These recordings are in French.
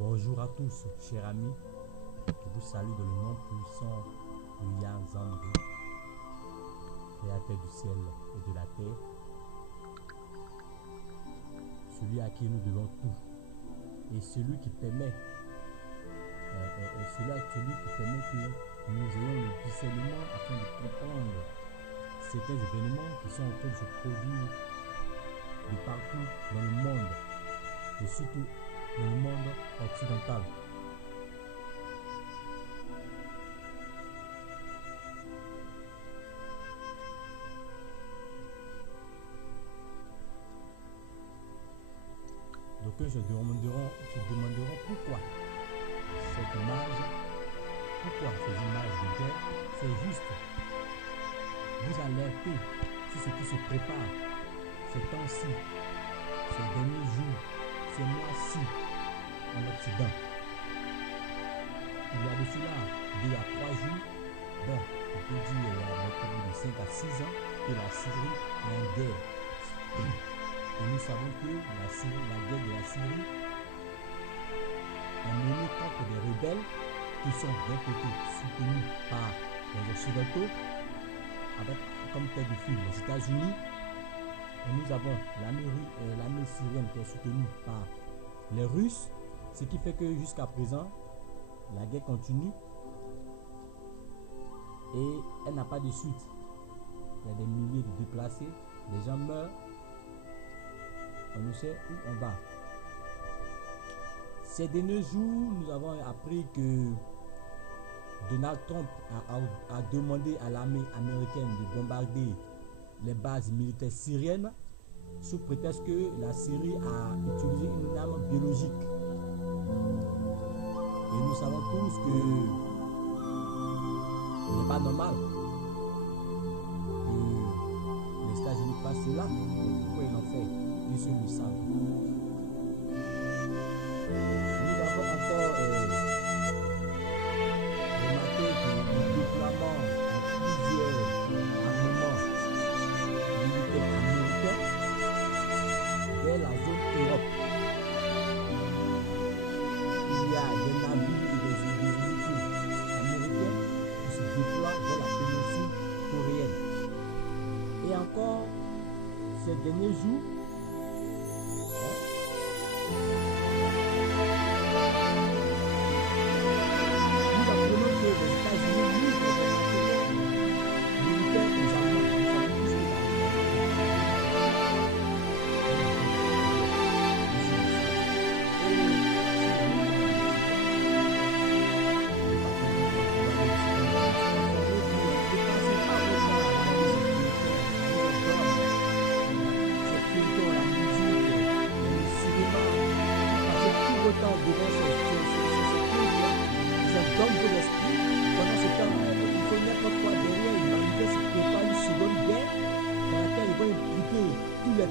Bonjour à tous, chers amis. Je vous salue dans le nom puissant de Yah Zandri, créateur du ciel et de la terre, celui à qui nous devons tout, et celui qui permet, que nous ayons le discernement afin de comprendre certains événements qui sont en train de se produire de partout dans le monde, et surtout dans le monde occidental. Donc se demanderont pourquoi cette image, pourquoi ces images de guerre. C'est juste vous alerter sur ce qui se prépare ces temps-ci, ces derniers jours, ces mois-ci en Occident. Il y a de cela, il y a 3 jours, bon, on peut dire il y a de 5 à 6 ans que la Syrie est en guerre. Et nous savons que la guerre de la Syrie est menée contre des rebelles qui sont d'un côté soutenus par les Occidentaux, avec comme tête de file les États-Unis. Et nous avons l'armée syrienne qui est soutenue par les Russes, ce qui fait que jusqu'à présent, la guerre continue et elle n'a pas de suite. Il y a des milliers de déplacés, les gens meurent, on ne sait où on va. Ces derniers jours, nous avons appris que Donald Trump a demandé à l'armée américaine de bombarder les bases militaires syriennes sous prétexte que la Syrie a utilisé une arme biologique. Et nous savons tous que ce n'est pas normal que les États-Unis fassent cela. Mais pourquoi ils l'ont fait? Ils se le savent. Nous avons encore remarqué que le déploiement de plusieurs armements militaires américains vers la zone Europe. Il y a des navires et des unités américains qui se déploient vers la péninsule coréenne. Et encore, ces derniers jours, nous apprenons que les États-Unis livrent des matériels militaires aux Allemands. Nous savons tous que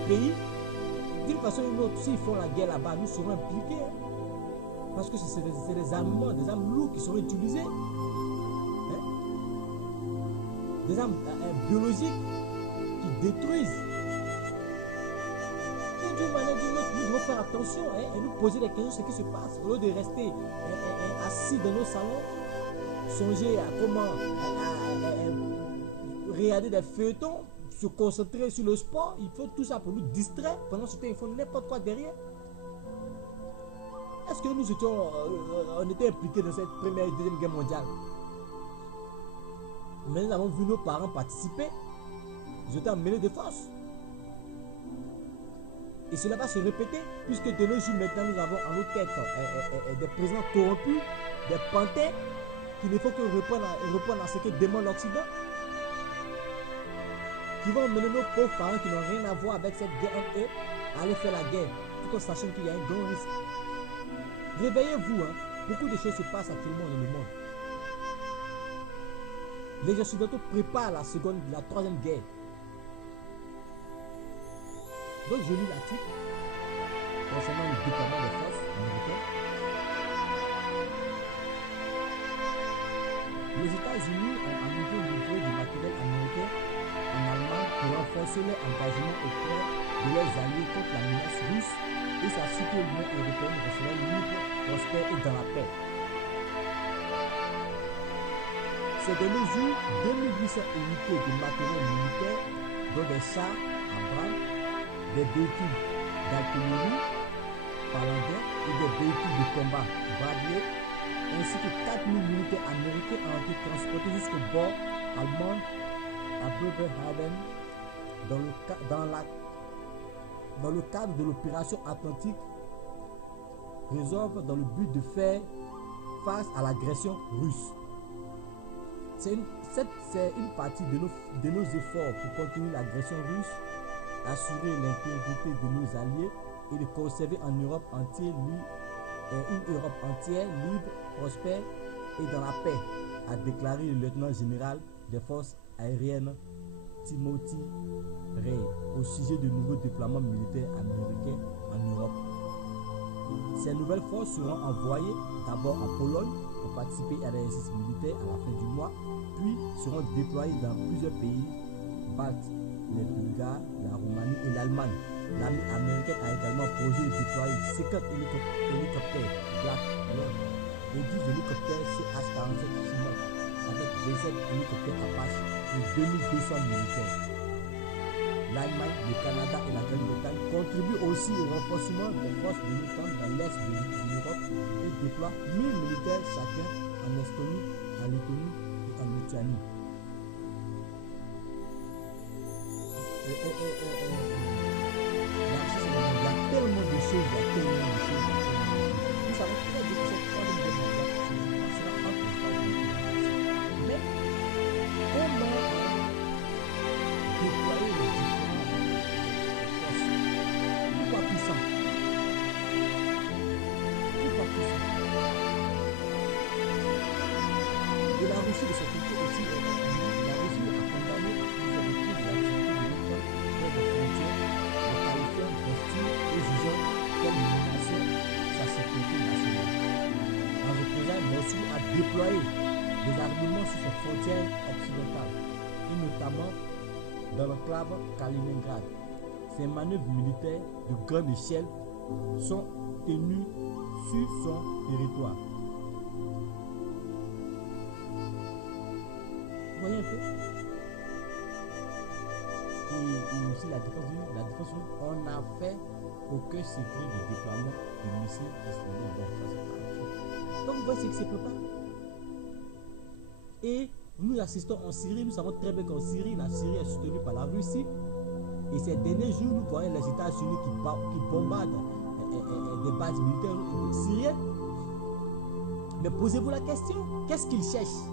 pays, d'une façon ou d'une autre, s'ils font la guerre là-bas, nous serons impliqués. Hein? Parce que c'est des armements, des armes lourdes qui seront utilisées. Hein? Des armes biologiques qui détruisent. Et d'une manière ou d'une autre, nous devons faire attention hein, et nous poser des questions sur ce qui se passe. Au lieu de rester assis dans nos salons, songer à comment regarder des feuilletons, se concentrer sur le sport, il faut tout ça pour nous distraire. Pendant ce temps, il faut n'importe quoi derrière. Est-ce que nous étions, on était impliqués dans cette première et deuxième guerre mondiale? Mais nous avons vu nos parents participer. Ils étaient emmenés de force. Et cela va se répéter, puisque de nos jours maintenant, nous avons en nos têtes des présidents corrompus, des panthères, qui ne font que répondre à ce que demande l'Occident, qui vont mener nos pauvres parents qui n'ont rien à voir avec cette guerre entre eux à aller faire la guerre, tout en sachant qu'il y a un grand risque. Réveillez-vous, hein. Beaucoup de choses se passent actuellement dans le monde. Les Occidentaux préparent la troisième guerre. Donc je lis l'article concernant le déploiement des forces américaines. Les États-Unis ont à nouveau livré du matériel américain en Allemagne pour renforcer leur engagement auprès de leurs alliés contre la menace russe et et s'assure que l'Union européenne restera libre, prospère et dans la paix. Ces derniers jours, 2800 unités de matériel militaire, dont des chars à bras, des véhicules d'artillerie palandins et des véhicules de combat Bradley, ainsi que 4000 militaires américains ont été transportés jusqu'au bord allemand à Bremerhaven dans le cadre de l'opération Atlantique Resolve dans le but de faire face à l'agression russe. C'est une partie de nos efforts pour contenir l'agression russe, assurer l'intégrité de nos alliés et de conserver en Europe entière une Europe entière libre, prospère et dans la paix, a déclaré le lieutenant général des forces aériennes Timothy Ray au sujet de nouveaux déploiements militaires américains en Europe. Ces nouvelles forces seront envoyées d'abord en Pologne pour participer à l'exercice militaire à la fin du mois, puis seront déployées dans plusieurs pays baltes, les Bulgares, la Roumanie et l'Allemagne. L'armée américaine a également projet de déployer 50 hélicoptères Black Hawk et 10 hélicoptères CH-47 Chinook avec 27 hélicoptères Apache et 2200 militaires. L'Allemagne, le Canada et la Grande-Bretagne contribuent aussi au renforcement des forces de l'OTAN dans l'est de l'Europe et déploient 1000 militaires chacun en Estonie, en Lettonie et en Lituanie. Il y a tellement de choses, Nous savons très bien que cette troisième guerre mondiale sera entre les États-Unis et la Russie. Mais comment déployer les différentes forces? Pourquoi puissant? Et la Russie de son côté aussi, la Russie a condamné à plusieurs reprises l'activité de l'OTAN près des frontières, le qualifiant d'hostile et jugeant comme une menace sa sécurité nationale. En représailles, Moscou a déployé des armements sur ses frontières occidentales, et notamment dans l'enclave Kaliningrad. Ces manœuvres militaires de grande échelle sont tenues sur son territoire. Vous voyez un peu? Et aussi la défense, on n'a fait aucun secret de déploiement de missiles explosifs. Donc vous voyez ce que c'est pas. Et nous assistons en Syrie, nous savons très bien qu'en Syrie, la Syrie est soutenue par la Russie. Et ces derniers jours, nous voyons les États-Unis qui bombardent des bases militaires syriennes. Mais posez-vous la question, qu'est-ce qu'ils cherchent?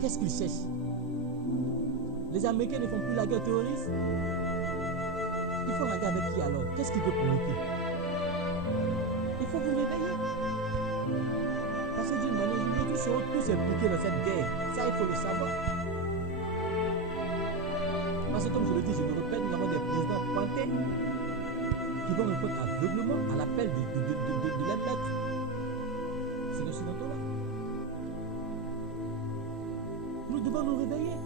Qu'est-ce qu'ils cherchent? Les Américains ne font plus la guerre terroriste. Ils font la guerre avec qui alors? Qu'est-ce qu'ils veulent provoquer? Il faut vous réveiller. Parce que d'une manière, nous serons tous impliqués dans cette guerre. Ça, il faut le savoir. Parce que comme je le dis, je le répète, nous avons des présidents pantés qui vont répondre aveuglement à l'appel de la tête. C'est de ce là. Nous devons nous réveiller.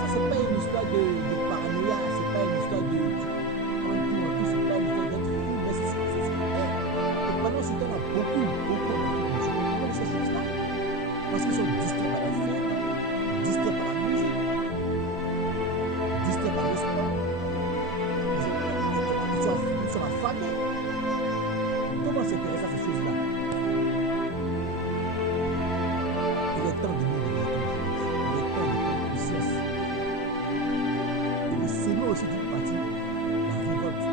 Ça, c'est pas une histoire de paranoïa, c'est pas une histoire de tout, c'est pas une histoire d'être fou, mais c'est vrai. Et pendant ce temps, on a beaucoup de ces choses-là. Parce qu'ils sont distraits par la fête, distraits par la musique, distraits par le sport. Ils sont affamés. Comment s'intéresser à ces choses-là? Il est temps de nous réveiller. Il est temps de prendre conscience. Et de s'aimer aussi d'une partie la révolte.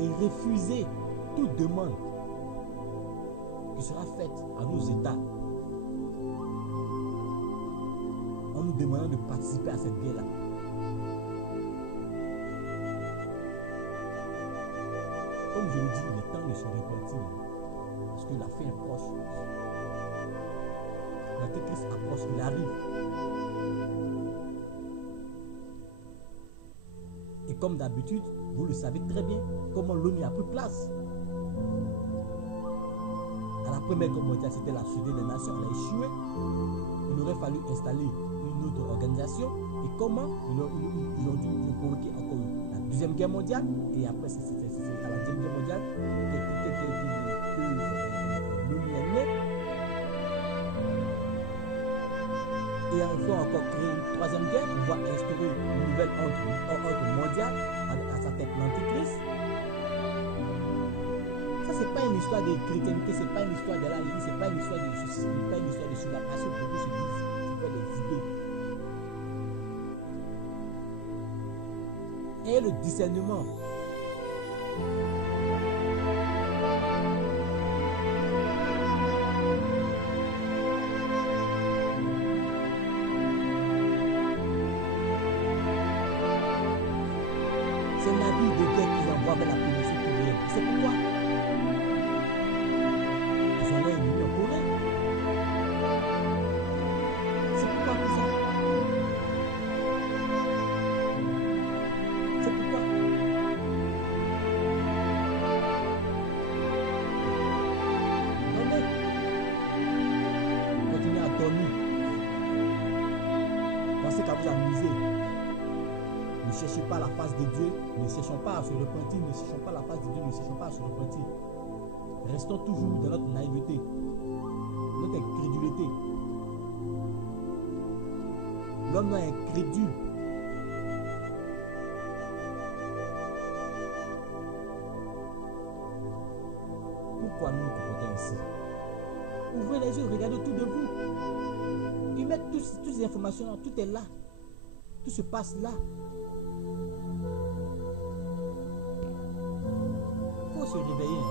Et refuser toute demande qui sera faite à nos États en nous demandant de participer à cette guerre-là. Comme je le dis, il est temps de se révolter parce que la fin est proche. L'Antéchrist approche, il arrive. Et comme d'habitude, vous le savez très bien, comment l'ONU a pris place. À la première guerre mondiale, c'était la Société des Nations, elle a échoué. fallu installer une autre organisation. Et comment ils ont dû provoquer encore la Deuxième Guerre mondiale. Et après, c'est à la Deuxième Guerre mondiale que l'ONU est née. Et il faut encore créer une troisième guerre pour pouvoir instaurer une nouvelle ordre mondial à sa tête l'Antichrist. Ça, c'est pas une histoire de chrétienté, c'est pas une histoire de la Ligue, c'est pas une histoire de ceci, c'est pas une histoire de cela. À ce propos, se disent, c'est pas des idées. Et le discernement. C'est un navire de guerre qui envoie vers la péninsule coréenne. C'est pourquoi ils ont l'air ennemis en Corée. C'est pourquoi tout ça. C'est pourquoi. Attendez. Continuez à dormir. Pensez qu'à vous amuser. Ne cherchez pas la face de Dieu, ne cherchons pas à se repentir, ne cherchons pas la face de Dieu, ne cherchons pas à se repentir. Restons toujours dans notre naïveté, notre incrédulité. L'homme est incrédule. Pourquoi nous nous comportons ainsi? Ouvrez les yeux, regardez autour de vous. Ils mettent toutes ces informations là, tout est là. Tout se passe là. Il faut se réveiller.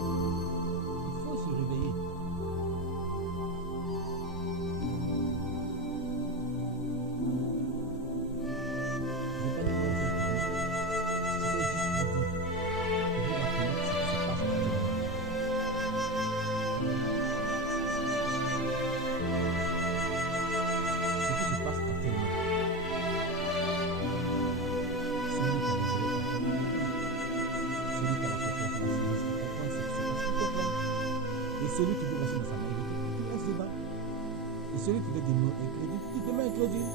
Il faut se réveiller. Je n'ai pas dit grand chose pour vous. C'était juste pour vous. Pour vous rappeler ce qui se passe actuellement. Ce qui se passe actuellement. Celui qui a les yeux, celui qui a la confiance en la science, qui comprend ce qui se passe, qui comprend. Et celui qui veut rester dans sa naïveté, qui reste devant. Et celui qui veut demeurer incrédule, qui demeure incrédule.